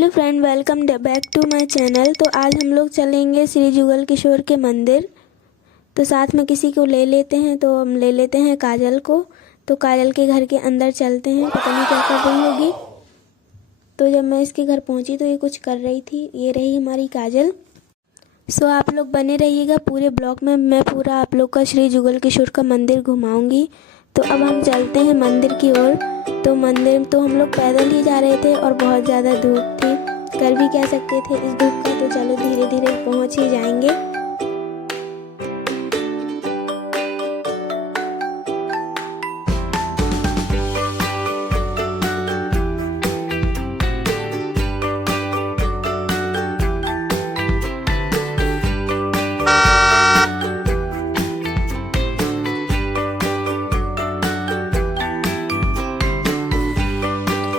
Hello friend, welcome back to my channel. तो आज हम लोग चलेंगे श्री जुगल किशोर के मंदिर। तो साथ में किसी को ले लेते हैं, तो हम ले लेते हैं काजल को। तो काजल के घर के अंदर चलते हैं, पता नहीं क्या कर रही होगी। तो जब मैं इसके घर पहुंची तो ये कुछ कर रही थी। ये रही हमारी काजल। सो आप लोग बने रहिएगा पूरे ब्लॉग में, मैं पूरा आप लोग का श्री जुगल किशोर का मंदिर घुमाऊंगी। तो अब हम चलते हैं मंदिर की ओर। तो मंदिर तो हम लोग पैदल ही जा रहे थे और बहुत ज़्यादा धूप थी, कर भी कह सकते थे इस धूप का। तो चलो धीरे धीरे पहुंच ही जाएंगे।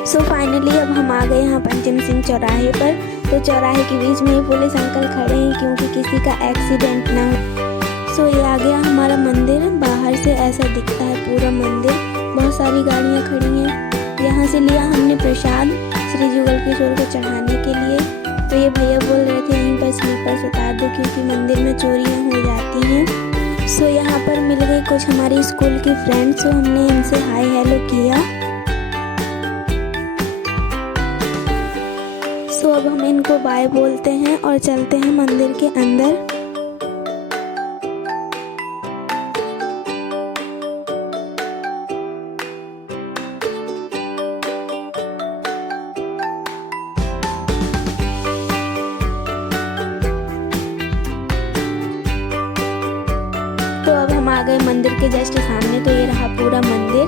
सो फाइनली अब हम आ गए यहाँ पंचम सिंह चौराहे पर। तो चौराहे के बीच में ही पुलिस अंकल खड़े हैं क्योंकि किसी का एक्सीडेंट ना हो। सो ये आ गया हमारा मंदिर। बाहर से ऐसा दिखता है पूरा मंदिर। बहुत सारी गाड़ियाँ खड़ी हैं। यहाँ से लिया हमने प्रसाद श्री जुगल किशोर को चढ़ाने के लिए। तो ये भैया बोल रहे थे यहीं पर स्लीपर्स उतार दो क्योंकि मंदिर में चोरियाँ हो जाती हैं। सो यहाँ पर मिल गए कुछ हमारी स्कूल की फ्रेंड्स। तो हमने इनसे हाय हेलो किया। तो अब हम इनको बाय बोलते हैं और चलते हैं मंदिर के अंदर। तो अब हम आ गए मंदिर के जस्ट सामने। तो ये रहा पूरा मंदिर।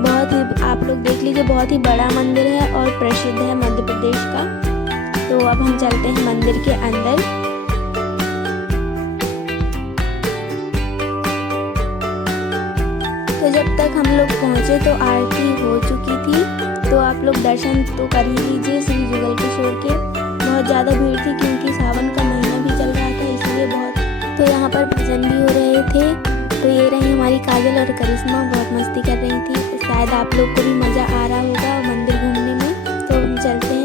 बहुत ही आप लोग देख लीजिए, बहुत ही बड़ा मंदिर है और प्रसिद्ध है मध्य प्रदेश का। तो अब हम चलते हैं मंदिर के अंदर। तो जब तक हम लोग पहुंचे तो आरती हो चुकी थी। तो आप लोग दर्शन तो कर ही लीजिए श्री जुगल किशोर के। बहुत ज़्यादा भीड़ थी क्योंकि सावन का महीना भी चल रहा था, इसलिए बहुत। तो यहाँ पर भजन भी हो रहे थे। तो ये रही हमारी काजल और करिश्मा, बहुत मस्ती कर रही थी। शायद आप लोग को भी मज़ा आ रहा होगा मंदिर घूमने में। तो हम चलते हैं।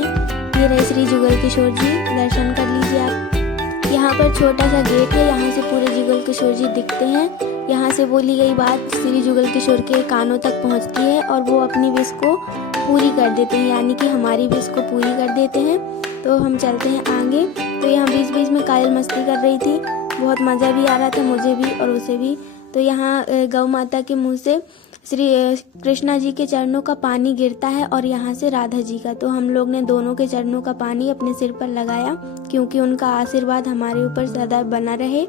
ये रहे श्री जुगल किशोर जी, दर्शन कर लीजिए आप। यहाँ पर छोटा सा गेट है, यहाँ से पूरे जुगल किशोर जी दिखते हैं। यहाँ से बोली गई बात श्री जुगल किशोर के कानों तक पहुँचती है और वो अपनी विश को पूरी कर देते हैं, यानी कि हमारी विश को पूरी कर देते हैं। तो हम चलते हैं आगे। तो यहाँ बीच बीच में काजल मस्ती कर रही थी, बहुत मज़ा भी आ रहा था मुझे भी और उसे भी। तो यहाँ गौ माता के मुँह से श्री कृष्णा जी के चरणों का पानी गिरता है और यहाँ से राधा जी का। तो हम लोग ने दोनों के चरणों का पानी अपने सिर पर लगाया क्योंकि उनका आशीर्वाद हमारे ऊपर सदा बना रहे।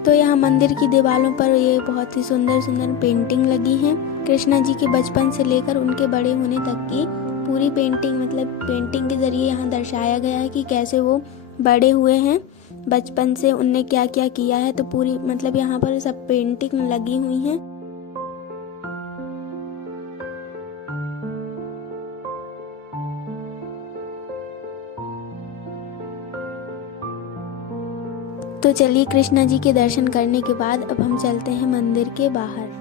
तो यहाँ मंदिर की दीवारों पर ये बहुत ही सुंदर सुंदर पेंटिंग लगी हैं। कृष्णा जी के बचपन से लेकर उनके बड़े होने तक की पूरी पेंटिंग, मतलब पेंटिंग के जरिए यहाँ दर्शाया गया है कि कैसे वो बड़े हुए हैं, बचपन से उनने क्या क्या किया है। तो पूरी मतलब यहाँ पर सब पेंटिंग लगी हुई हैं। तो चलिए कृष्णा जी के दर्शन करने के बाद अब हम चलते हैं मंदिर के बाहर।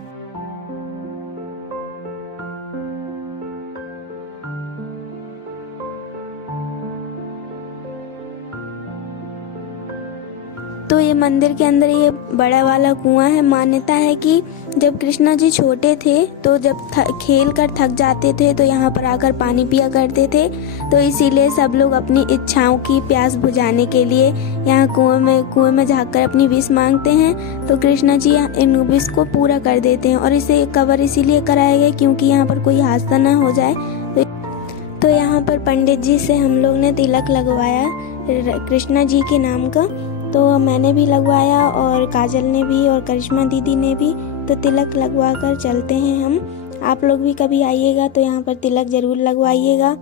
तो ये मंदिर के अंदर ये बड़ा वाला कुआं है। मान्यता है कि जब कृष्णा जी छोटे थे तो जब खेल कर थक जाते थे तो यहाँ पर आकर पानी पिया करते थे। तो इसीलिए सब लोग अपनी इच्छाओं की प्यास बुझाने के लिए यहाँ कुएं में झाँक कर अपनी विश मांगते हैं। तो कृष्णा जी इन विश को पूरा कर देते हैं और इसे कवर इसीलिए कराया गया क्योंकि यहाँ पर कोई हादसा ना हो जाए। तो तो यहाँ पर पंडित जी से हम लोग ने तिलक लगवाया कृष्णा जी के नाम का। तो मैंने भी लगवाया और काजल ने भी और करिश्मा दीदी ने भी। तो तिलक लगवा कर चलते हैं हम। आप लोग भी कभी आइएगा तो यहाँ पर तिलक ज़रूर लगवाइएगा।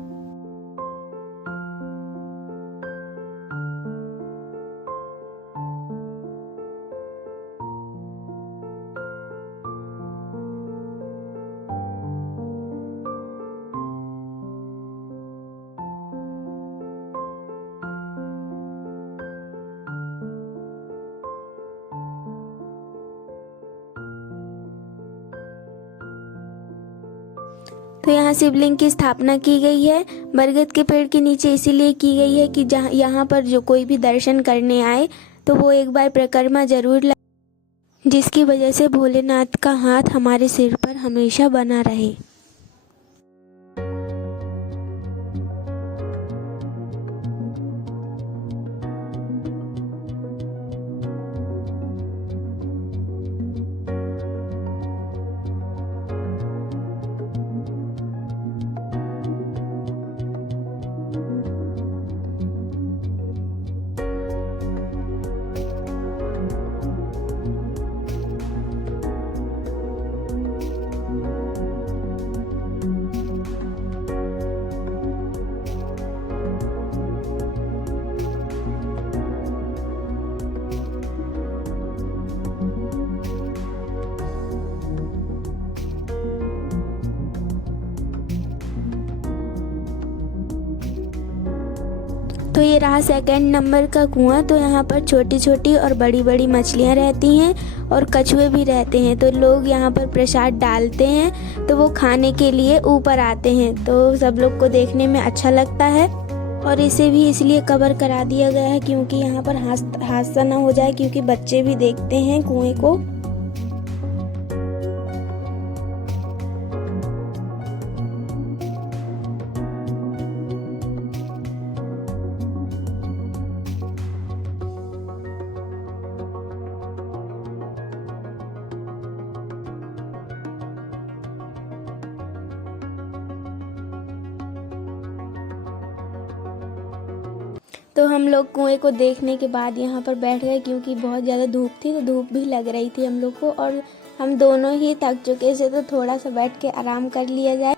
तो यहाँ शिवलिंग की स्थापना की गई है बरगद के पेड़ के नीचे, इसीलिए की गई है कि जहाँ यहाँ पर जो कोई भी दर्शन करने आए तो वो एक बार परिक्रमा जरूर लगाए, जिसकी वजह से भोलेनाथ का हाथ हमारे सिर पर हमेशा बना रहे। तो ये रहा सेकंड नंबर का कुआं। तो यहाँ पर छोटी छोटी और बड़ी बड़ी मछलियाँ रहती हैं और कछुए भी रहते हैं। तो लोग यहाँ पर प्रसाद डालते हैं तो वो खाने के लिए ऊपर आते हैं। तो सब लोग को देखने में अच्छा लगता है। और इसे भी इसलिए कवर करा दिया गया है क्योंकि यहाँ पर हादसा ना हो जाए, क्योंकि बच्चे भी देखते हैं कुएं को। तो हम लोग कुएं को देखने के बाद यहाँ पर बैठ गए क्योंकि बहुत ज़्यादा धूप थी, तो धूप भी लग रही थी हम लोग को और हम दोनों ही थक चुके थे, तो थोड़ा सा बैठ के आराम कर लिया जाए।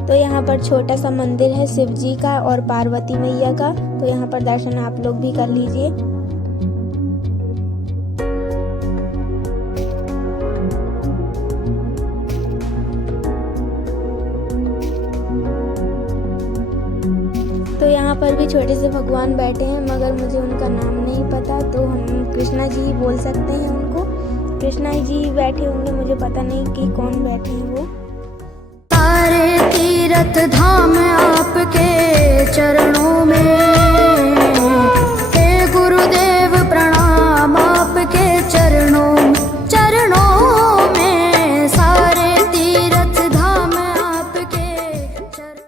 तो यहाँ पर छोटा सा मंदिर है शिव जी का और पार्वती मैया का। तो यहाँ पर दर्शन आप लोग भी कर लीजिए। तो यहाँ पर भी छोटे से भगवान बैठे हैं, मगर मुझे उनका नाम नहीं पता, तो हम कृष्णा जी ही बोल सकते हैं उनको। कृष्णा जी बैठे होंगे, मुझे पता नहीं कि कौन बैठे हैं वो। सारे तीर्थ धाम आपके चरणों में, हे गुरुदेव प्रणाम आपके चरणों में, सारे तीर्थ धाम आपके चरणों।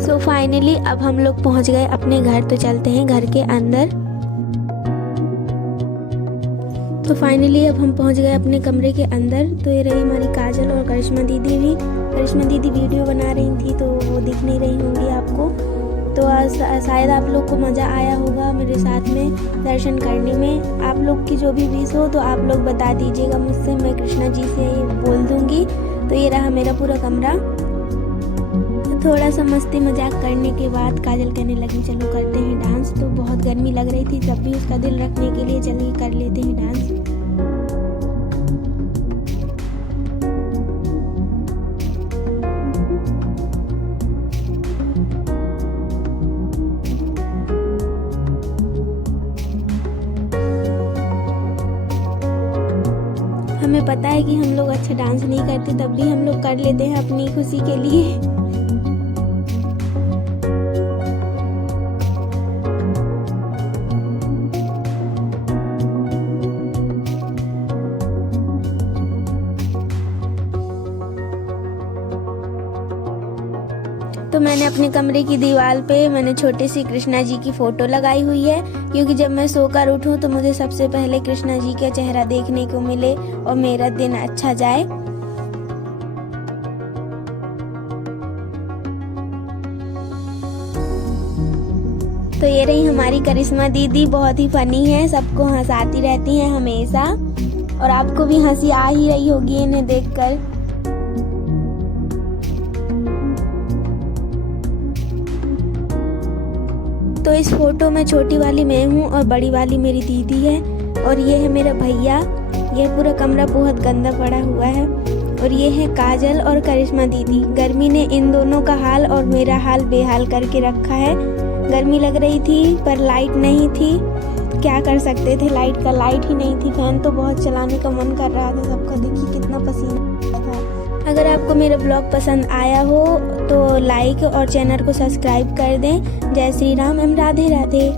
सो फाइनली अब हम लोग पहुंच गए अपने घर। तो चलते हैं घर के अंदर। तो फाइनली अब हम पहुंच गए अपने कमरे के अंदर। तो ये रही हमारी काजल और करिश्मा दीदी भी। करिश्मा दीदी वीडियो बना रही थी तो वो दिख नहीं रही होंगी आपको। तो शायद आप लोग को मज़ा आया होगा मेरे साथ में दर्शन करने में। आप लोग की जो भी विश हो तो आप लोग बता दीजिएगा मुझसे, मैं कृष्णा जी से बोल दूँगी। तो ये रहा मेरा पूरा कमरा। थोड़ा सा मस्ती मजाक करने के बाद काजल कहने लगी चलो करते हैं डांस। तो बहुत गर्मी लग रही थी तब भी उसका दिल रखने के लिए चलिए कर लेते हैं डांस। हमें पता है कि हम लोग अच्छा डांस नहीं करते तब भी हम लोग कर लेते हैं अपनी खुशी के लिए। तो मैंने अपने कमरे की दीवार पे मैंने छोटे सी कृष्णा जी की फोटो लगाई हुई है, क्योंकि जब मैं सोकर उठूं तो मुझे सबसे पहले कृष्णा जी का चेहरा देखने को मिले और मेरा दिन अच्छा जाए। तो ये रही हमारी करिश्मा दीदी, बहुत ही फनी है, सबको हंसाती रहती हैं हमेशा और आपको भी हंसी आ ही रही होगी इन्हें देखकर। तो इस फोटो में छोटी वाली मैं हूँ और बड़ी वाली मेरी दीदी है और ये है मेरा भैया। यह पूरा कमरा बहुत गंदा पड़ा हुआ है और ये है काजल और करिश्मा दीदी। गर्मी ने इन दोनों का हाल और मेरा हाल बेहाल करके रखा है। गर्मी लग रही थी पर लाइट नहीं थी, क्या कर सकते थे, लाइट ही नहीं थी। फैन तो बहुत चलाने का मन कर रहा था सबका, देखिए कितना पसीना था। अगर आपको मेरा ब्लॉग पसंद आया हो तो लाइक और चैनल को सब्सक्राइब कर दें। जय श्री राम एवं राधे राधे।